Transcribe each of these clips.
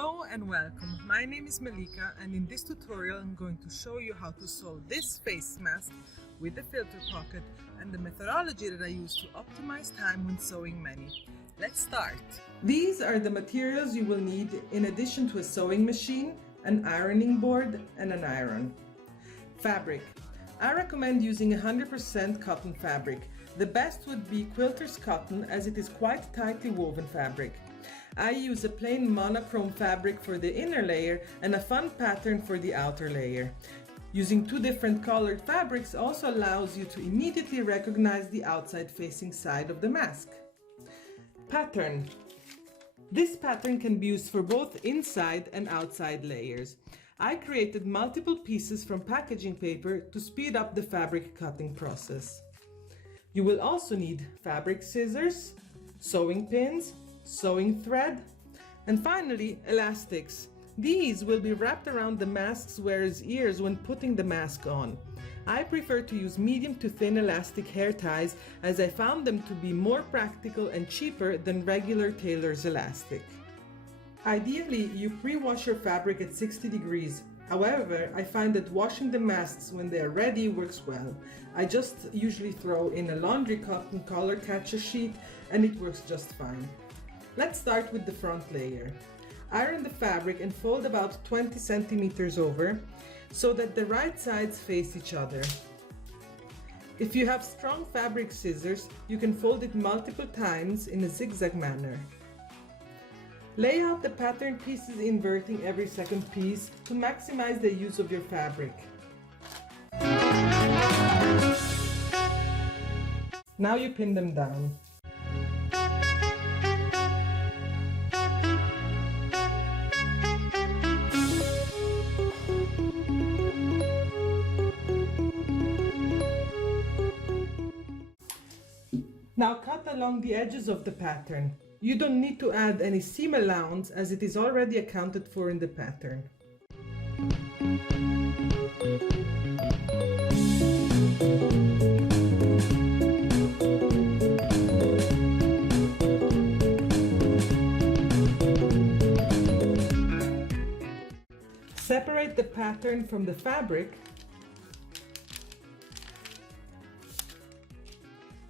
Hello and welcome. My name is Malika, and in this tutorial I'm going to show you how to sew this face mask with the filter pocket and the methodology that I use to optimize time when sewing many. Let's start. These are the materials you will need in addition to a sewing machine, an ironing board and an iron. Fabric. I recommend using 100% cotton fabric. The best would be quilter's cotton as it is quite tightly woven fabric. I use a plain monochrome fabric for the inner layer and a fun pattern for the outer layer. Using two different colored fabrics also allows you to immediately recognize the outside facing side of the mask. Pattern. This pattern can be used for both inside and outside layers. I created multiple pieces from packaging paper to speed up the fabric cutting process. You will also need fabric scissors, sewing pins, sewing thread, and finally elastics. These will be wrapped around the mask's wearer's ears when putting the mask on. I prefer to use medium to thin elastic hair ties as I found them to be more practical and cheaper than regular tailor's elastic. Ideally, you pre-wash your fabric at 60 degrees. However, I find that washing the masks when they are ready works well. I just usually throw in a laundry cotton collar catcher sheet and it works just fine. Let's start with the front layer. Iron the fabric and fold about 20 centimeters over so that the right sides face each other. If you have strong fabric scissors, you can fold it multiple times in a zigzag manner. Lay out the pattern pieces inverting every second piece to maximize the use of your fabric. Now you pin them down. Now cut along the edges of the pattern. You don't need to add any seam allowance as it is already accounted for in the pattern. Separate the pattern from the fabric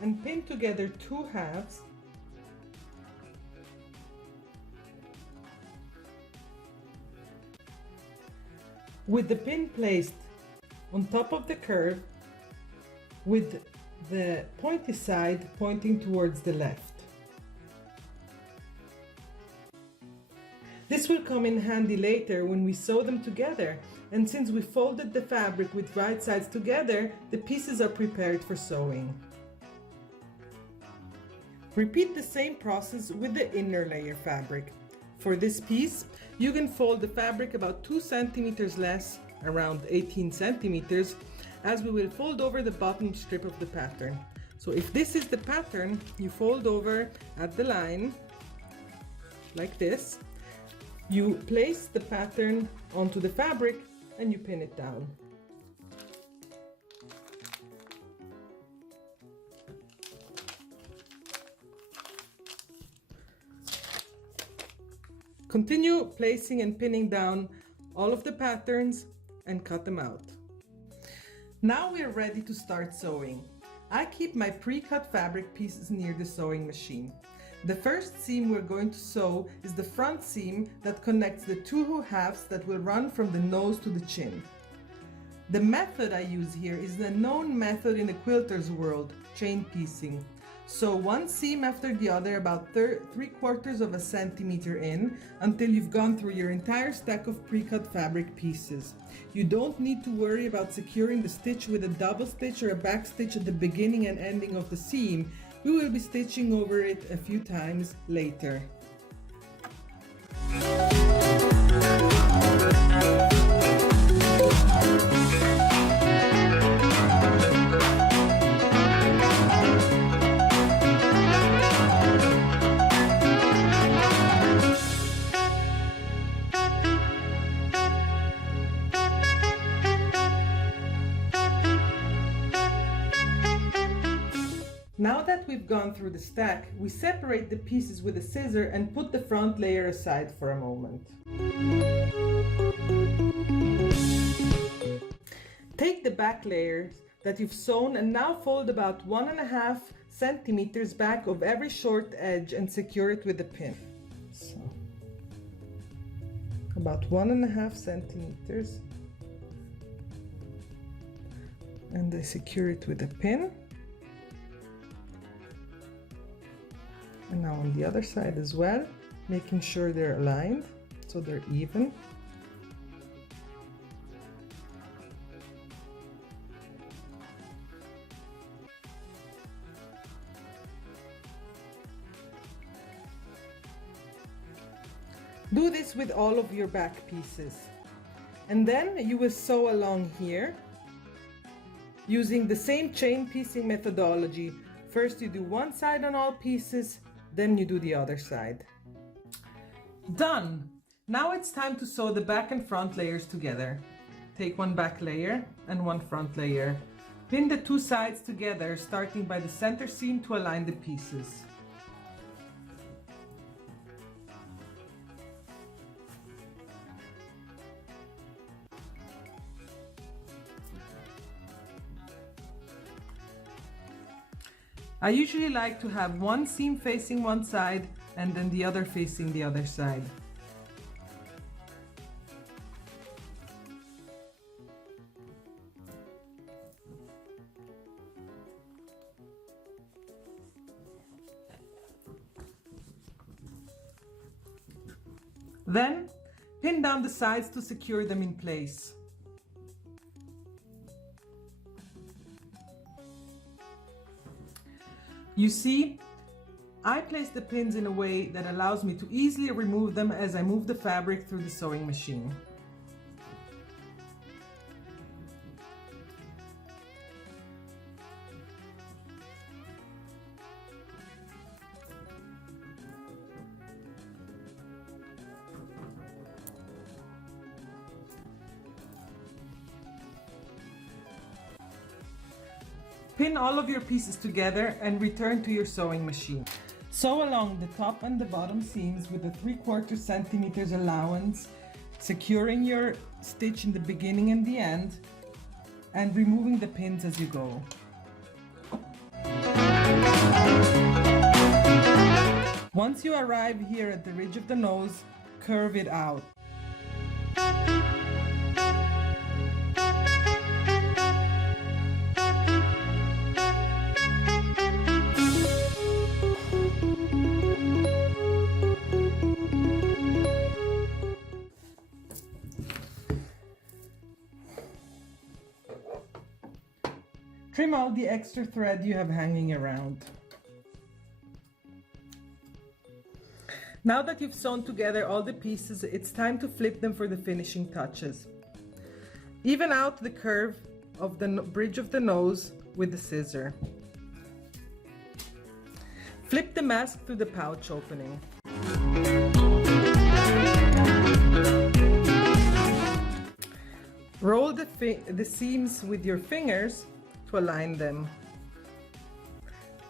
and pin together two halves with the pin placed on top of the curve with the pointy side pointing towards the left. This will come in handy later when we sew them together, and since we folded the fabric with right sides together, the pieces are prepared for sewing. Repeat the same process with the inner layer fabric. For this piece, you can fold the fabric about 2 centimeters less, around 18 centimeters, as we will fold over the bottom strip of the pattern. So if this is the pattern, you fold over at the line, like this. You place the pattern onto the fabric and you pin it down. Continue placing and pinning down all of the patterns and cut them out. Now we are ready to start sewing. I keep my pre-cut fabric pieces near the sewing machine. The first seam we're going to sew is the front seam that connects the two halves that will run from the nose to the chin. The method I use here is the known method in the quilter's world, chain piecing. Sew one seam after the other about 3/4 of a centimeter in until you've gone through your entire stack of pre-cut fabric pieces. You don't need to worry about securing the stitch with a double stitch or a back stitch at the beginning and ending of the seam. We will be stitching over it a few times later. Now that we've gone through the stack, we separate the pieces with a scissor and put the front layer aside for a moment. Take the back layers that you've sewn and now fold about 1.5 centimeters back of every short edge and secure it with a pin. So, about 1.5 centimeters. And I secure it with a pin. And now on the other side as well, making sure they're aligned so they're even. Do this with all of your back pieces. And then you will sew along here using the same chain piecing methodology. First you do one side on all pieces, then you do the other side. Done! Now it's time to sew the back and front layers together. Take one back layer and one front layer. Pin the two sides together, starting by the center seam to align the pieces. I usually like to have one seam facing one side and then the other facing the other side. Then, pin down the sides to secure them in place. You see, I place the pins in a way that allows me to easily remove them as I move the fabric through the sewing machine. Pin all of your pieces together and return to your sewing machine. Sew along the top and the bottom seams with a 3/4 centimeters allowance, securing your stitch in the beginning and the end, and removing the pins as you go. Once you arrive here at the ridge of the nose, curve it out. Trim all the extra thread you have hanging around. Now that you've sewn together all the pieces, it's time to flip them for the finishing touches. Even out the curve of the bridge of the nose with the scissor. Flip the mask through the pouch opening. Roll the seams with your fingers to align them.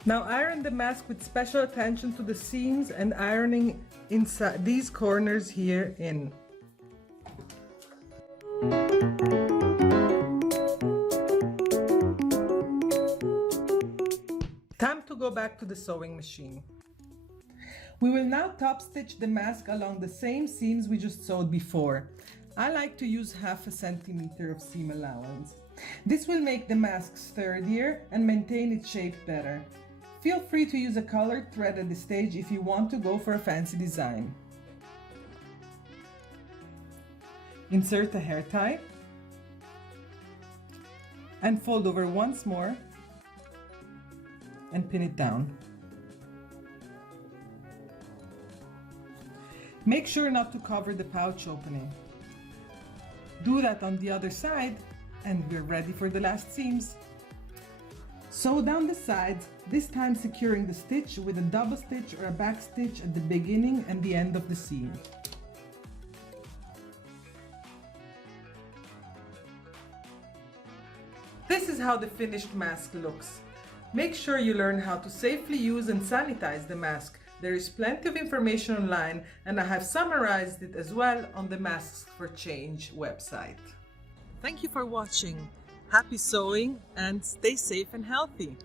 Now iron the mask with special attention to the seams and ironing inside these corners here in. Time to go back to the sewing machine. We will now top stitch the mask along the same seams we just sewed before. I like to use 1/2 centimeter of seam allowance. This will make the mask sturdier and maintain its shape better. Feel free to use a colored thread at this stage if you want to go for a fancy design. Insert a hair tie and fold over once more and pin it down. Make sure not to cover the pouch opening. Do that on the other side and we're ready for the last seams. Sew down the sides, this time securing the stitch with a double stitch or a back stitch at the beginning and the end of the seam. This is how the finished mask looks. Make sure you learn how to safely use and sanitize the mask. There is plenty of information online, and I have summarized it as well on the Masks for Change website. Thank you for watching. Happy sewing and stay safe and healthy.